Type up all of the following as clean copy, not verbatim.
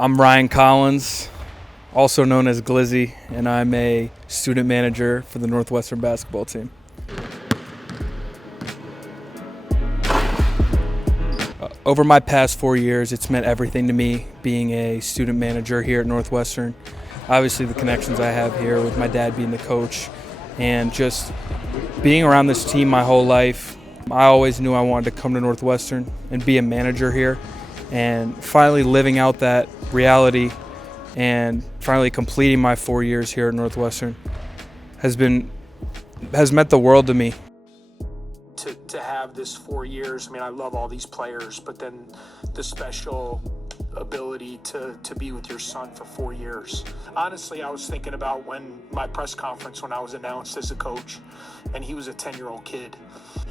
I'm Ryan Collins, also known as Glizzy, and I'm a student manager for the Northwestern basketball team. Over my past 4 years, it's meant everything to me being a student manager here at Northwestern. Obviously, the connections I have here with my dad being the coach and just being around this team my whole life. I always knew I wanted to come to Northwestern and be a manager here, and finally living out that reality and finally completing my 4 years here at Northwestern has meant the world to me. To have this 4 years, I mean, I love all these players, but then the special ability to be with your son for 4 years. Honestly, I was thinking about when my press conference when I was announced as a coach, and he was a 10-year-old kid.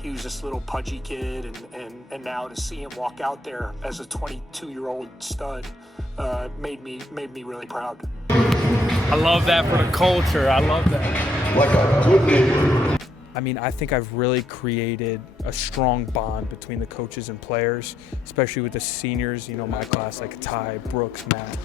He was this little pudgy kid, and now to see him walk out there as a 22-year-old stud made me really proud. I love that for the culture. I love that. Like a good neighbor. I mean, I think I've really created a strong bond between the coaches and players, especially with the seniors, my class, like Ty, Brooks, Matt.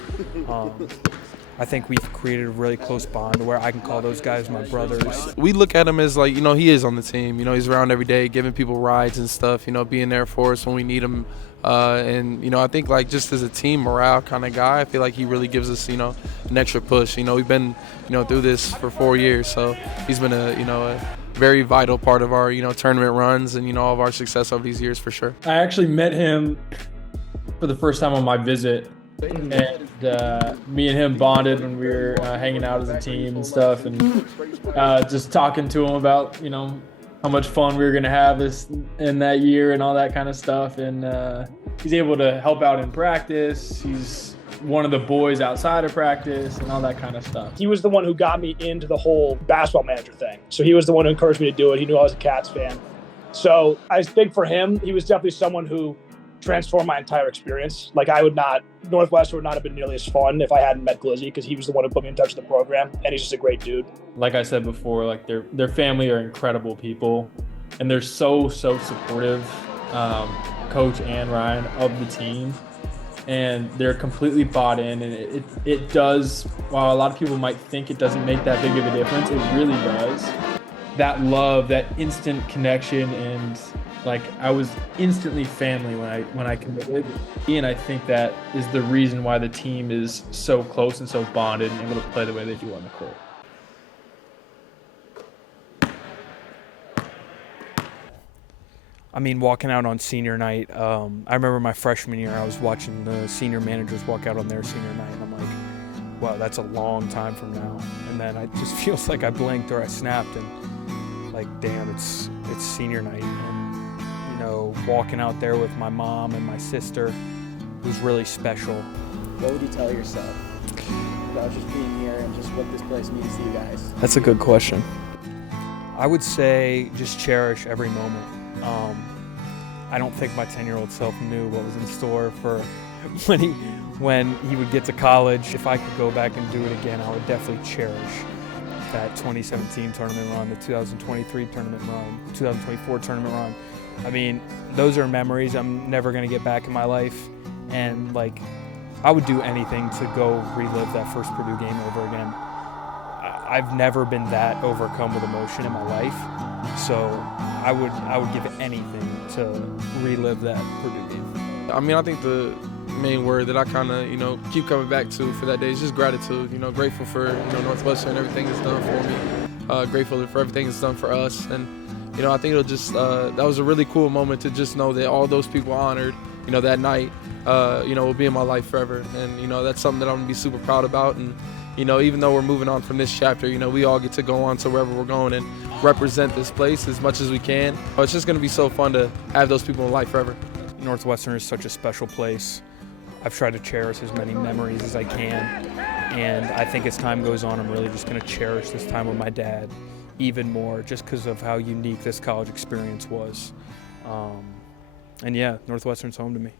I think we've created a really close bond where I can call those guys my brothers. We look at him as like, he is on the team. He's around every day, giving people rides and stuff, being there for us when we need him. And I think like just as a team morale kind of guy, I feel like he really gives us, an extra push. We've been, through this for 4 years, so he's been a very vital part of our, tournament runs and, all of our success over these years for sure. I actually met him for the first time on my visit, and me and him bonded when we were hanging out as a team and stuff, and just talking to him about, how much fun we were going to have in that year and all that kind of stuff. And he's able to help out in practice. He's one of the boys outside of practice and all that kind of stuff. He was the one who got me into the whole basketball manager thing. So he was the one who encouraged me to do it. He knew I was a Cats fan. So I think for him, he was definitely someone who transformed my entire experience. Like Northwestern would not have been nearly as fun if I hadn't met Glizzy, because he was the one who put me in touch with the program, and he's just a great dude. Like I said before, like their family are incredible people, and they're so supportive, Coach and Ryan, of the team. And they're completely bought in, and it does, while a lot of people might think it doesn't make that big of a difference, it really does. That love, that instant connection, and like I was instantly family when I committed. And I think that is the reason why the team is so close and so bonded and able to play the way they do on the court. I mean, walking out on senior night, I remember my freshman year, I was watching the senior managers walk out on their senior night, and I'm like, wow, that's a long time from now. And then it just feels like I blinked or I snapped, and like, damn, it's senior night. And, walking out there with my mom and my sister was really special. What would you tell yourself about just being here and just what this place means to you guys? That's a good question. I would say just cherish every moment. I don't think my 10-year-old self knew what was in store for when he would get to college. If I could go back and do it again, I would definitely cherish that 2017 tournament run, the 2023 tournament run, 2024 tournament run. I mean, those are memories I'm never going to get back in my life. And, like, I would do anything to go relive that first Purdue game over again. I've never been that overcome with emotion in my life. So I would give anything to relive that Purdue game. I mean, I think the main word that I kind of, keep coming back to for that day is just gratitude. Grateful for, Northwestern, everything it's done for me. Grateful for everything it's done for us. And, I think it'll just, that was a really cool moment to just know that all those people honored, that night, will be in my life forever. And, that's something that I'm going to be super proud about. And, even though we're moving on from this chapter, we all get to go on to wherever we're going and represent this place as much as we can. It's just going to be so fun to have those people in life forever. Northwestern is such a special place. I've tried to cherish as many memories as I can. And I think as time goes on, I'm really just going to cherish this time with my dad even more, just because of how unique this college experience was. And yeah, Northwestern's home to me.